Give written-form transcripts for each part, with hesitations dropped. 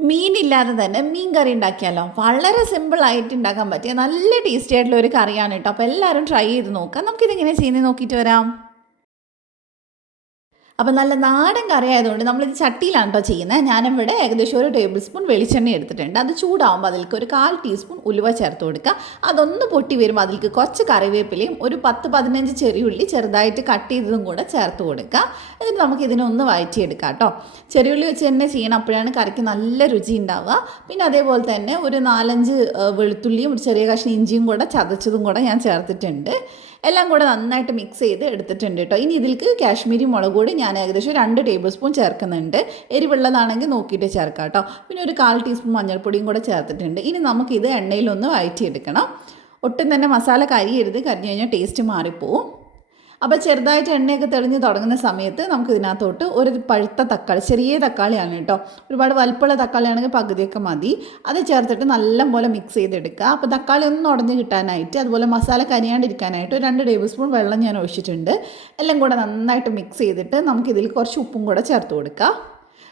മീനില്ലാതെ തന്നെ മീൻ കറി ഉണ്ടാക്കിയാലോ? വളരെ സിമ്പിളായിട്ട് ഉണ്ടാക്കാൻ പറ്റിയ നല്ല ടേസ്റ്റി ആയിട്ടുള്ള ഒരു കറിയാണ് കേട്ടോ. അപ്പോൾ എല്ലാവരും ട്രൈ ചെയ്ത് നോക്കാം. നമുക്കിതെങ്ങനെ ചെയ്യുന്നത് നോക്കിയിട്ട് വരാം. അപ്പോൾ നല്ല നാടൻ കറി ആയതുകൊണ്ട് നമ്മളിത് ചട്ടിയിലാണ് കേട്ടോ ചെയ്യുന്നത്. ഞാനിവിടെ ഏകദേശം 1 ടേബിൾ സ്പൂൺ വെളിച്ചെണ്ണ എടുത്തിട്ടുണ്ട്. അത് ചൂടാകുമ്പോൾ അതിലേക്ക് ഒരു 1/4 ടീസ്പൂൺ ഉലുവ ചേർത്ത് കൊടുക്കുക. അതൊന്ന് പൊട്ടി വരുമ്പോൾ അതിലേക്ക് കുറച്ച് കറിവേപ്പിലയും ഒരു 10-15 ചെറിയുള്ളി ചെറുതായിട്ട് കട്ട് ചെയ്തതും കൂടെ ചേർത്ത് കൊടുക്കുക. എന്നിട്ട് നമുക്ക് ഇതിനൊന്ന് വഴറ്റിയെടുക്കാം കേട്ടോ. ചെറിയുള്ളി വെച്ച് തന്നെ ചെയ്യണം, അപ്പോഴാണ് കറിക്ക് നല്ല രുചി ഉണ്ടാവുക. പിന്നെ അതേപോലെ തന്നെ ഒരു 4-5 വെളുത്തുള്ളിയും ഒരു ചെറിയ കഷ്ണം ഇഞ്ചിയും കൂടെ ചതച്ചതും കൂടെ ഞാൻ ചേർത്തിട്ടുണ്ട്. എല്ലാം കൂടെ നന്നായിട്ട് മിക്സ് ചെയ്ത് എടുത്തിട്ടുണ്ട് കേട്ടോ. ഇനി ഇതിലേക്ക് കാശ്മീരി മുളക് പൊടി ഞാൻ ഏകദേശം 2 ടേബിൾ സ്പൂൺ ചേർക്കുന്നുണ്ട്. എരിവുള്ളതാണെങ്കിൽ നോക്കിയിട്ട് ചേർക്കാം കേട്ടോ. പിന്നെ ഒരു 1/4 ടീസ്പൂൺ മഞ്ഞൾപ്പൊടിയും കൂടെ ചേർത്തിട്ടുണ്ട്. ഇനി നമുക്കിത് എണ്ണയിലൊന്ന് വഴറ്റിയെടുക്കണം. ഒട്ടും തന്നെ മസാല കരിയരുത്, കരിഞ്ഞു കഴിഞ്ഞാൽ ടേസ്റ്റ് മാറിപ്പോവും. അപ്പോൾ ചെറുതായിട്ട് എണ്ണയൊക്കെ തെളിഞ്ഞ് തുടങ്ങുന്ന സമയത്ത് നമുക്ക് ഇതിനകത്തോട്ട് ഒരു പഴുത്ത തക്കാളി, ചെറിയ തക്കാളിയാണ് കേട്ടോ, ഒരുപാട് വലുപ്പമുള്ള തക്കാളിയാണെങ്കിൽ പകുതിയൊക്കെ മതി, അത് ചേർത്തിട്ട് നല്ലപോലെ മിക്സ് ചെയ്തെടുക്കുക. അപ്പോൾ തക്കാളി ഒന്ന് ഉടഞ്ഞ് കിട്ടാനായിട്ട്, അതുപോലെ മസാല കരിയാണ്ടിരിക്കാനായിട്ട് 2 ടേബിൾ സ്പൂൺ വെള്ളം ഞാൻ ഒഴിച്ചിട്ടുണ്ട്. എല്ലാം കൂടെ നന്നായിട്ട് മിക്സ് ചെയ്തിട്ട് നമുക്കിതിൽ കുറച്ച് ഉപ്പും കൂടെ ചേർത്ത് കൊടുക്കുക.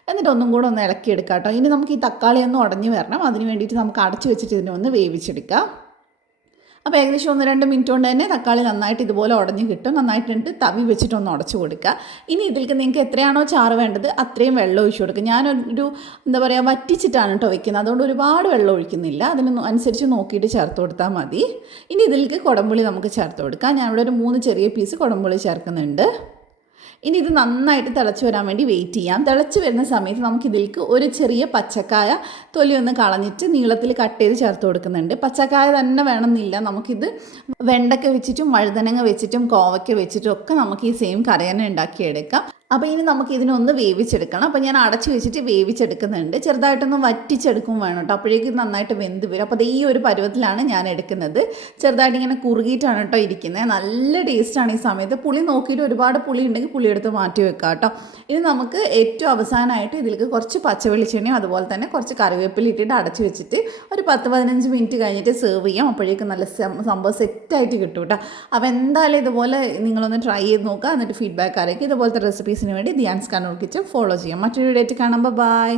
എന്നിട്ട് ഒന്നും കൂടെ ഒന്ന് ഇളക്കിയെടുക്കാം കേട്ടോ. ഇനി നമുക്ക് ഈ തക്കാളി ഒന്ന് ഉടഞ്ഞ് വരണം, അതിന് വേണ്ടിയിട്ട് നമുക്ക് അടച്ച് വെച്ചിട്ട് ഇതിനെ ഒന്ന് വേവിച്ചെടുക്കാം. അപ്പോൾ ഏകദേശം 1-2 മിനിറ്റ് കൊണ്ട് തന്നെ തക്കാളി നന്നായിട്ട് ഇതുപോലെ ഉടഞ്ഞ് കിട്ടും. നന്നായിട്ടുണ്ട് തവി വെച്ചിട്ടൊന്ന് ഉടച്ച് കൊടുക്കുക. ഇനി ഇതിലേക്ക് നിങ്ങൾക്ക് എത്രയാണോ ചാറ് വേണ്ടത് അത്രയും വെള്ളം ഒഴിച്ച് കൊടുക്കുക. ഞാനൊരു എന്താ പറയുക വറ്റിച്ചിട്ടാണ് കേട്ടോ വെക്കുന്നത്, അതുകൊണ്ട് ഒരുപാട് വെള്ളം ഒഴിക്കുന്നില്ല. അതിനനുസരിച്ച് നോക്കിയിട്ട് ചേർത്ത് കൊടുത്താൽ മതി. ഇനി ഇതിലേക്ക് കുടംപുളി നമുക്ക് ചേർത്ത് കൊടുക്കാം. ഞാനിവിടെ ഒരു 3 ചെറിയ പീസ് കുടംപുളി ചേർക്കുന്നുണ്ട്. ഇനി ഇത് നന്നായിട്ട് തിളച്ച് വരാൻ വേണ്ടി വെയിറ്റ് ചെയ്യാം. തിളച്ച് വരുന്ന സമയത്ത് നമുക്കിതിലേക്ക് ഒരു ചെറിയ പച്ചക്കായ തൊലി ഒന്ന് കളഞ്ഞിട്ട് നീളത്തിൽ കട്ട് ചെയ്ത് ചേർത്ത് കൊടുക്കുന്നുണ്ട്. പച്ചക്കായ തന്നെ വേണമെന്നില്ല, നമുക്കിത് വെണ്ടയ്ക്ക വെച്ചിട്ടും വഴുതനങ്ങ വെച്ചിട്ടും കോവയ്ക്ക വെച്ചിട്ടും ഒക്കെ നമുക്ക് ഈ സെയിം കറി തന്നെ ഉണ്ടാക്കിയെടുക്കാം. അപ്പോൾ ഇനി നമുക്ക് ഇതിനൊന്ന് വേവിച്ചെടുക്കണം. അപ്പോൾ ഞാൻ അടച്ച് വെച്ചിട്ട് വേവിച്ചെടുക്കുന്നുണ്ട്. ചെറുതായിട്ടൊന്ന് വറ്റിച്ചെടുക്കും വേണം കേട്ടോ, അപ്പോഴേക്കും നന്നായിട്ട് വെന്ത് വരും. അപ്പോൾ ഈ ഒരു പരുവത്തിലാണ് ഞാൻ എടുക്കുന്നത്. ചെറുതായിട്ട് ഇങ്ങനെ കുറുകിയിട്ടാണ് കേട്ടോ ഇരിക്കുന്നത്. നല്ല ടേസ്റ്റാണ് ഈ സമയത്ത്. പുളി നോക്കിയിട്ട് ഒരുപാട് പുളി ഉണ്ടെങ്കിൽ പുളി എടുത്ത് മാറ്റി വെക്കാം കേട്ടോ. ഇനി നമുക്ക് ഏറ്റവും അവസാനമായിട്ട് ഇതിലേക്ക് കുറച്ച് പച്ചവെളിച്ചെണ്ണയും അതുപോലെ തന്നെ കുറച്ച് കറിവേപ്പില ഇട്ടിട്ട് അടച്ച് വെച്ചിട്ട് ഒരു 10-15 മിനിറ്റ് കഴിഞ്ഞിട്ട് സെർവ് ചെയ്യാം. അപ്പോഴേക്കും നല്ല സംഭവം സെറ്റായിട്ട് കിട്ടും കേട്ടോ. അപ്പോൾ എന്തായാലും ഇതുപോലെ നിങ്ങളൊന്ന് ട്രൈ ചെയ്ത് നോക്കുക. എന്നിട്ട് ഫീഡ്ബാക്ക് അറിയിക്കുക. ഇതുപോലത്തെ റെസിപ്പീസിന് വേണ്ടി ധ്യാൻസ് കണ്ണൂർ കിച്ചൻ ഫോളോ ചെയ്യാം. മറ്റൊരു വീഡിയോ ആയിട്ട് കാണാം. ബൈ.